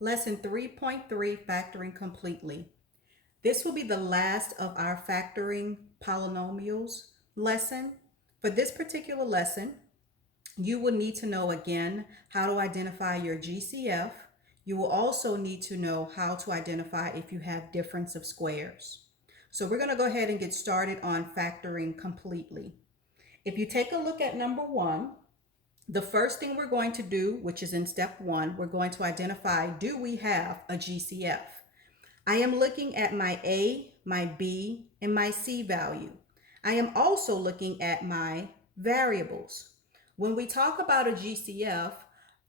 Lesson 3.3, Factoring Completely. This will be the last of our factoring polynomials lesson. For this particular lesson, you will need to know again how to identify your GCF. You will also need to know how to identify if you have difference of squares. So we're going to go ahead and get started on factoring completely. If you take a look at number one, the first thing we're going to do, which is in step one, we're going to identify, do we have a GCF? I am looking at my A, my B, and my C value. I am also looking at my variables. When we talk about a GCF,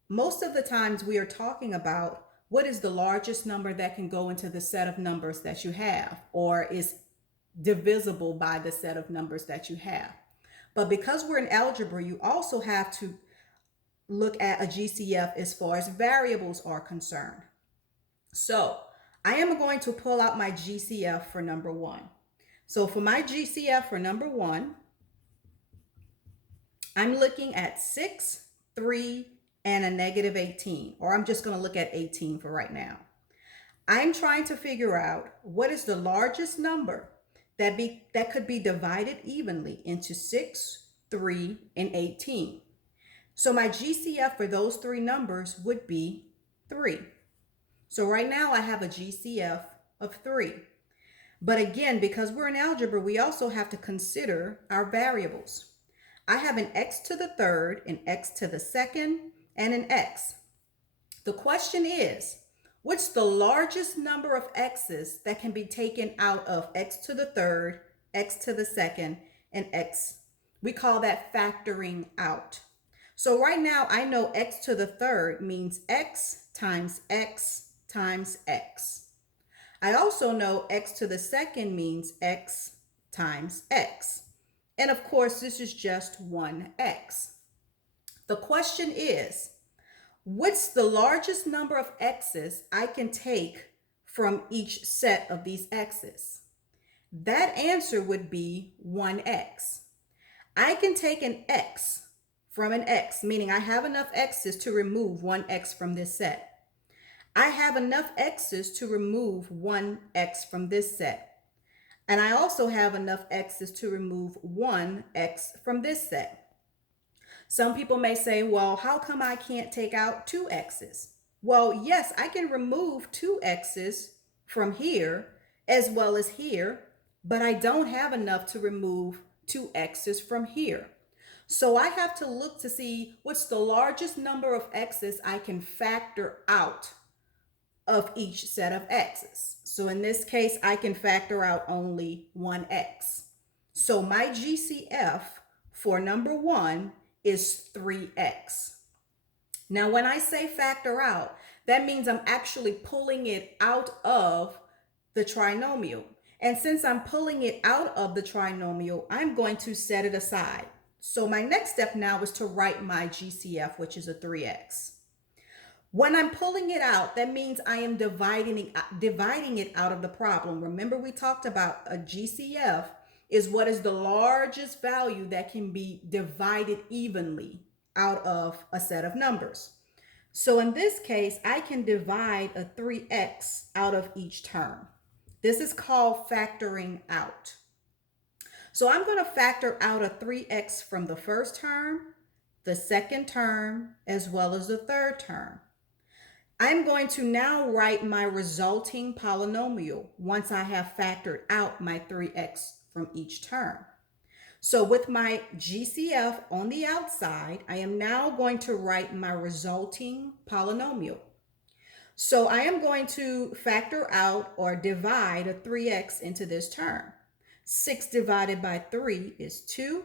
most of the times we are talking about what is the largest number that can go into the set of numbers that you have, or is divisible by the set of numbers that you have. But because we're in algebra, you also have to look at a GCF as far as variables are concerned. So I am going to pull out my GCF for number one. So for my GCF for number one, I'm looking at 6, 3, and a negative 18, or I'm just going to look at 18 for right now. I'm trying to figure out what is the largest number that could be divided evenly into 6, 3, and 18. So my GCF for those three numbers would be 3. So right now I have a GCF of 3. But again, because we're in algebra, we also have to consider our variables. I have an x to the third, an x to the second, and an x. The question is, what's the largest number of x's that can be taken out of x to the third, x to the second, and x? We call that factoring out. So right now I know x to the third means x times x times x. I also know x to the second means x times x. And of course, this is just one x. The question is, what's the largest number of x's I can take from each set of these x's? That answer would be 1x. I can take an x from an x, meaning I have enough x's to remove one x from this set. I have enough x's to remove one x from this set. And I also have enough x's to remove one x from this set. Some people may say, well, how come I can't take out two x's? Well, yes, I can remove two x's from here as well as here, but I don't have enough to remove two x's from here. So I have to look to see what's the largest number of x's I can factor out of each set of x's. So in this case, I can factor out only one x. So my GCF for number one is 3x. Now, when I say factor out, that means I'm actually pulling it out of the trinomial. And since I'm pulling it out of the trinomial, I'm going to set it aside. So my next step now is to write my GCF, which is a 3x. When I'm pulling it out, that means I am dividing it out of the problem. Remember, we talked about a GCF is what is the largest value that can be divided evenly out of a set of numbers. So in this case, I can divide a 3x out of each term. This is called factoring out. So I'm going to factor out a 3x from the first term, the second term, as well as the third term. I'm going to now write my resulting polynomial once I have factored out my 3x from each term. So with my GCF on the outside, I am now going to write my resulting polynomial. So I am going to factor out or divide a 3x into this term. 6 divided by 3 is 2.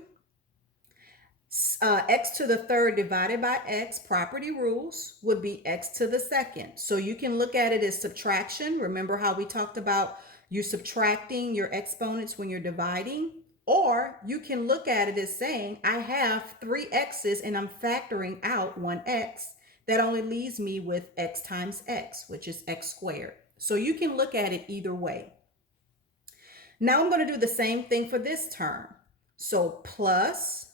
X to the third divided by x, property rules, would be x to the second. So you can look at it as subtraction. Remember how we talked about you subtracting your exponents when you're dividing? Or you can look at it as saying, I have 3 x's and I'm factoring out 1x. That only leaves me with x times x, which is x squared. So you can look at it either way. Now I'm going to do the same thing for this term. So plus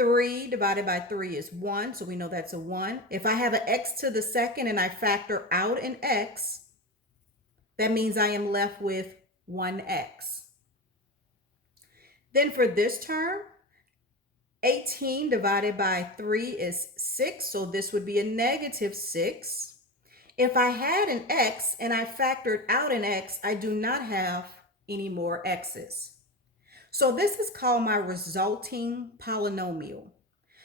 3 divided by 3 is 1, so we know that's a 1. If I have an x to the second and I factor out an x, that means I am left with 1x. Then for this term, 18 divided by 3 is 6, so this would be a negative 6. If I had an x and I factored out an x, I do not have any more x's. So this is called my resulting polynomial.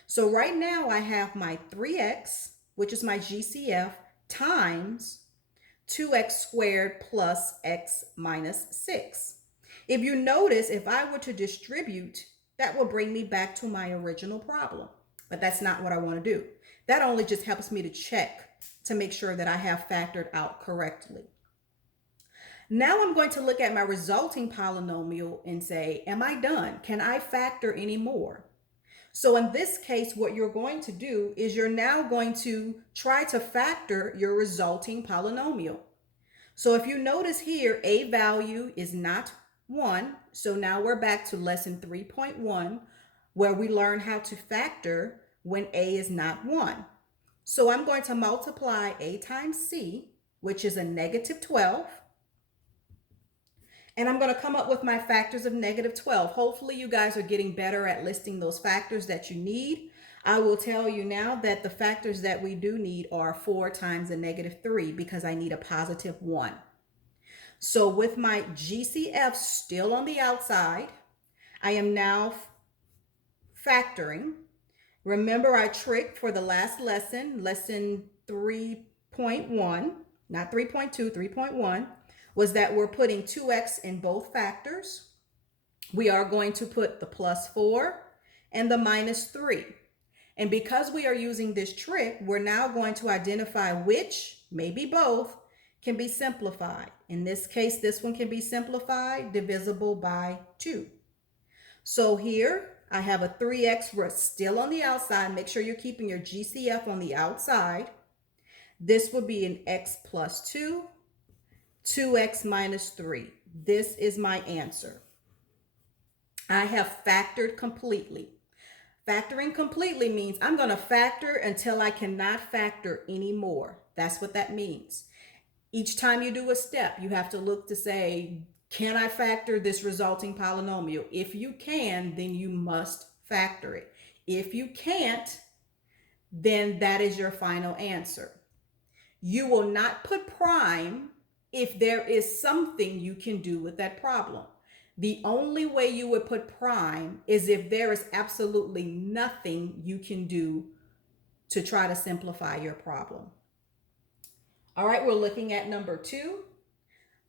So right now I have my 3x, which is my GCF, times 2x squared plus x minus 6. If you notice, if I were to distribute, that will bring me back to my original problem. But that's not what I want to do. That only just helps me to check to make sure that I have factored out correctly. Now I'm going to look at my resulting polynomial and say, am I done? Can I factor any more? So in this case, what you're going to do is you're now going to try to factor your resulting polynomial. So if you notice here, a value is not 1. So now we're back to lesson 3.1, where we learn how to factor when a is not 1. So I'm going to multiply a times c, which is a negative 12. And I'm going to come up with my factors of negative 12. Hopefully you guys are getting better at listing those factors that you need. I will tell you now that the factors that we do need are 4 times a negative 3 because I need a positive 1. So with my GCF still on the outside, I am now factoring. Remember, I tricked for the last lesson, lesson 3.1, not 3.2, 3.1. Was that we're putting 2x in both factors. We are going to put the plus 4 and the minus 3. And because we are using this trick, we're now going to identify which, maybe both, can be simplified. In this case, this one can be simplified, divisible by 2. So here I have a 3x, we're still on the outside. Make sure you're keeping your GCF on the outside. This would be an x plus 2. 2x minus 3. This is my answer. I have factored completely. Factoring completely means I'm going to factor until I cannot factor anymore. That's what that means. Each time you do a step, you have to look to say, can I factor this resulting polynomial? If you can, then you must factor it. If you can't, then that is your final answer. You will not put prime if there is something you can do with that problem. The only way you would put prime is if there is absolutely nothing you can do to try to simplify your problem. All right, we're looking at number 2.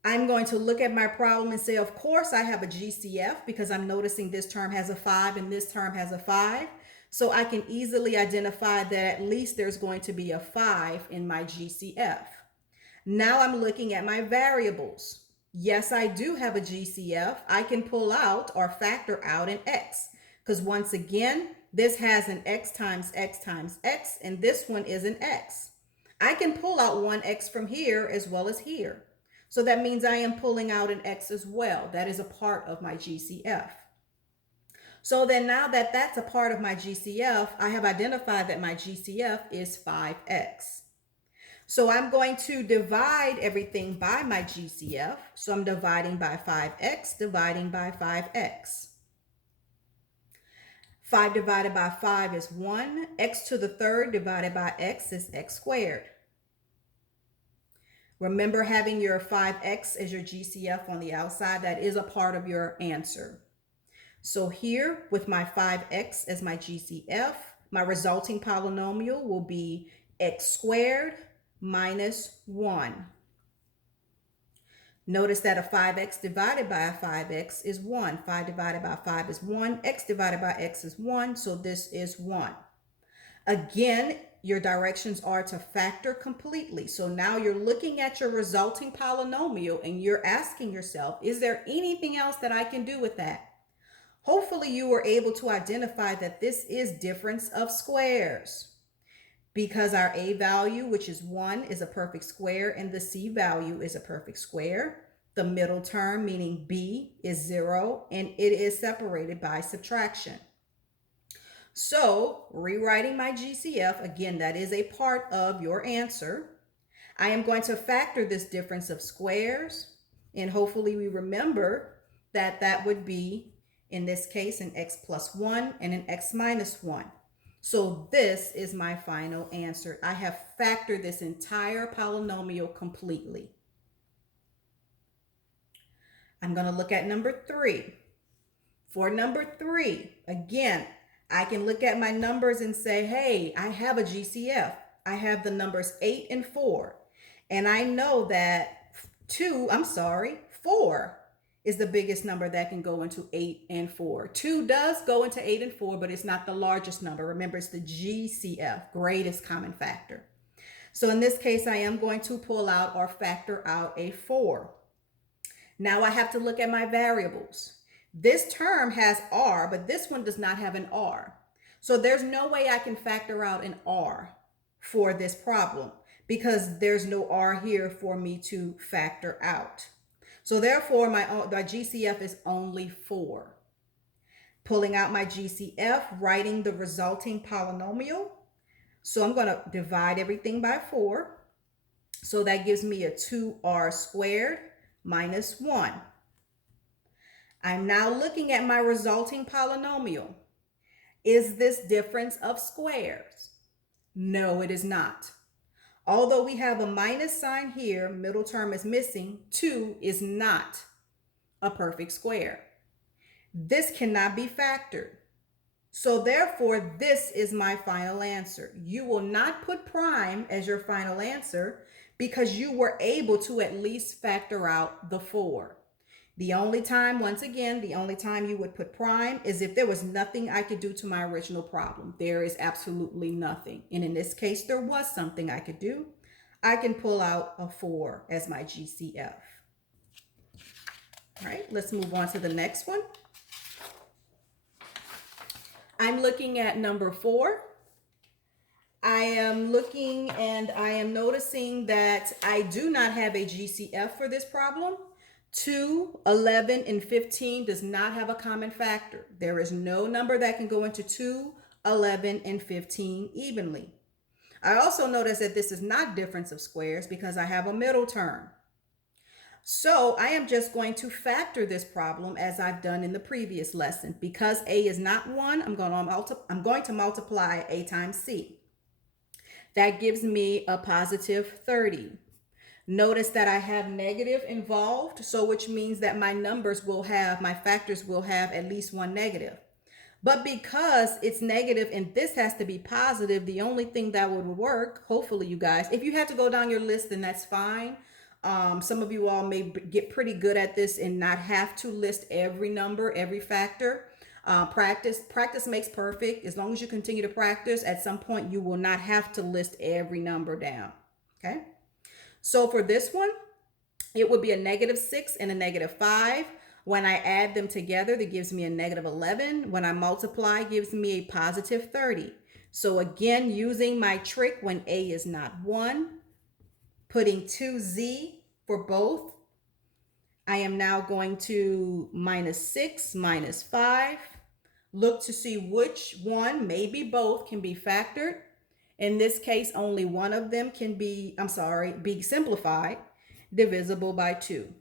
I'm going to look at my problem and say, of course, I have a GCF because I'm noticing this term has a 5 and this term has a 5. So I can easily identify that at least there's going to be a 5 in my GCF. Now I'm looking at my variables. Yes, I do have a GCF. I can pull out or factor out an x because once again, this has an x times x times x, and this one is an x. I can pull out one x from here as well as here. So that means I am pulling out an x as well. That is a part of my GCF. So then now that that's a part of my GCF, I have identified that my GCF is 5x. So I'm going to divide everything by my GCF. So I'm dividing by 5x, dividing by 5x. 5 divided by 5 is 1. X to the third divided by x is x squared. Remember having your 5x as your GCF on the outside. That is a part of your answer. So here with my 5x as my GCF, my resulting polynomial will be x squared minus 1. Notice that a 5x divided by a 5x is 1. 5 divided by 5 is 1. X divided by x is 1. So this is 1. Again, your directions are to factor completely. So now you're looking at your resulting polynomial and you're asking yourself, is there anything else that I can do with that? Hopefully you were able to identify that this is difference of squares. Because our a value, which is 1, is a perfect square, and the c value is a perfect square. The middle term, meaning b, is 0, and it is separated by subtraction. So rewriting my GCF, again, that is a part of your answer. I am going to factor this difference of squares, and hopefully we remember that that would be, in this case, an x plus 1 and an x minus 1. So this is my final answer. I have factored this entire polynomial completely. I'm going to look at number 3. For number 3, again, I can look at my numbers and say, hey, I have a GCF. I have the numbers 8 and 4. And I know that 4 is the biggest number that can go into 8 and 4. 2 does go into 8 and 4, but it's not the largest number. Remember, it's the GCF, greatest common factor. So in this case, I am going to pull out or factor out a 4. Now I have to look at my variables. This term has R, but this one does not have an R. So there's no way I can factor out an R for this problem because there's no R here for me to factor out. So therefore, my GCF is only 4. Pulling out my GCF, writing the resulting polynomial. So I'm going to divide everything by 4. So that gives me a 2R squared minus 1. I'm now looking at my resulting polynomial. Is this difference of squares? No, it is not. Although we have a minus sign here, middle term is missing, 2 is not a perfect square. This cannot be factored. So therefore, this is my final answer. You will not put prime as your final answer because you were able to at least factor out the 4. The only time, once again, the only time you would put prime is if there was nothing I could do to my original problem. There is absolutely nothing. And in this case, there was something I could do. I can pull out a 4 as my GCF. All right, let's move on to the next one. I'm looking at number 4. I am looking and I am noticing that I do not have a GCF for this problem. 2, 11, and 15 does not have a common factor. There is no number that can go into 2, 11, and 15 evenly. I also notice that this is not difference of squares because I have a middle term. So I am just going to factor this problem as I've done in the previous lesson. Because A is not 1, I'm going to multiply A times C. That gives me a positive 30. Notice that I have negative involved, so which means that my factors will have at least one negative. But because it's negative and this has to be positive, the only thing that would work, hopefully you guys, if you have to go down your list, then that's fine. Some of you all may get pretty good at this and not have to list every number, every factor. Practice makes perfect. As long as you continue to practice, at some point you will not have to list every number down. Okay. So for this one, it would be a negative 6 and a negative 5. When I add them together, that gives me a negative 11. When I multiply, it gives me a positive 30. So again, using my trick when A is not 1, putting 2Z for both, I am now going to minus 6, minus 5. Look to see which one, maybe both, can be factored. In this case, only one of them can be simplified, divisible by 2.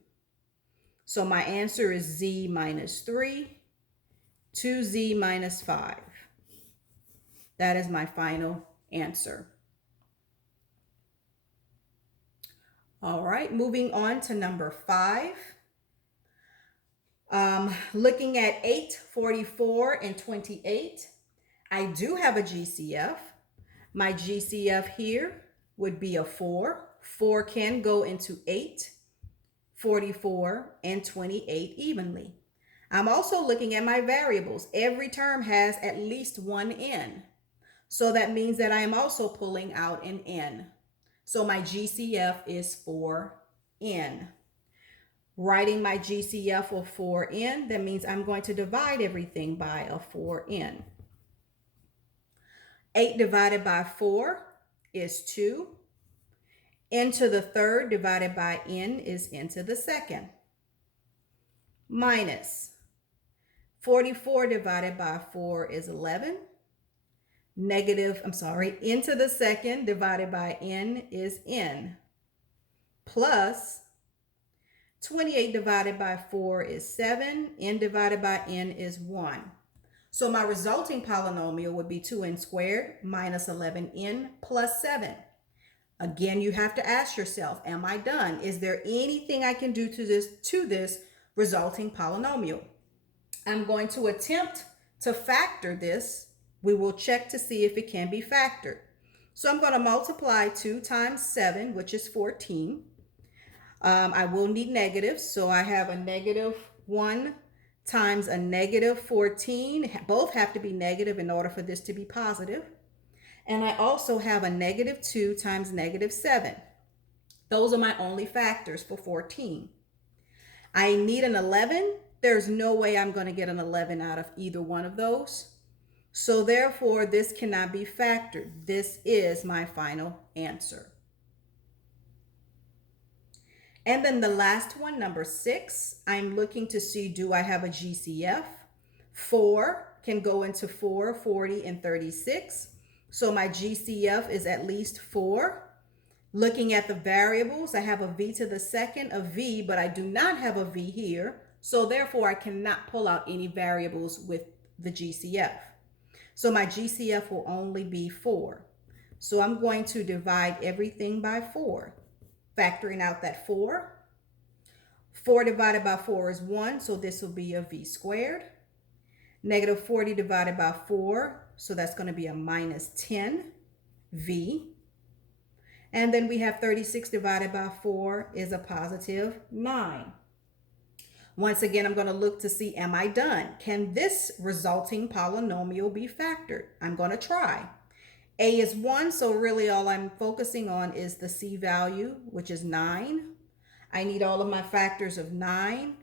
So my answer is Z minus 3, 2Z minus 5. That is my final answer. All right, moving on to number 5. Looking at 8, 44, and 28, I do have a GCF. My GCF here would be a 4. 4 can go into 8, 44, and 28 evenly. I'm also looking at my variables. Every term has at least one n. So that means that I am also pulling out an n. So my GCF is 4n. Writing my GCF of 4n, that means I'm going to divide everything by a 4n. 8 divided by 4 is 2. N to the third divided by n is n to the second. Minus 44 divided by 4 is 11. n to the second divided by n is n, plus 28 divided by 4 is 7, n divided by n is 1. So my resulting polynomial would be 2n squared minus 11n plus 7. Again, you have to ask yourself, am I done? Is there anything I can do to this resulting polynomial? I'm going to attempt to factor this. We will check to see if it can be factored. So I'm going to multiply 2 times 7, which is 14. I will need negatives, so I have a negative 1 times a negative 14. Both have to be negative in order for this to be positive. And I also have a negative 2 times negative 7. Those are my only factors for 14. I need an 11. There's no way I'm going to get an 11 out of either one of those. So therefore, this cannot be factored. This is my final answer. And then the last one, number 6, I'm looking to see, do I have a GCF? 4 can go into 4, 40, and 36. So my GCF is at least 4. Looking at the variables, I have a v to the second, a v, but I do not have a v here. So therefore, I cannot pull out any variables with the GCF. So my GCF will only be 4. So I'm going to divide everything by 4. Factoring out that 4. 4 divided by 4 is 1, so this will be a v squared. Negative 40 divided by 4, so that's going to be a minus 10 v. And then we have 36 divided by 4 is a positive 9. Once again, I'm going to look to see, am I done? Can this resulting polynomial be factored? I'm going to try. A is 1, so really all I'm focusing on is the C value, which is 9. I need all of my factors of 9,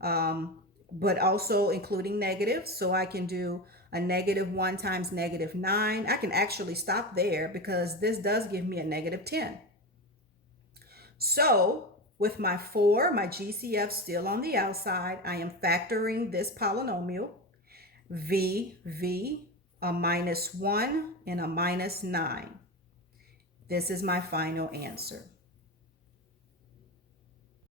but also including negatives. So I can do a negative 1 times negative 9. I can actually stop there because this does give me a negative 10. So with my 4, my GCF still on the outside, I am factoring this polynomial, v, a minus 1, and a minus 9. This is my final answer.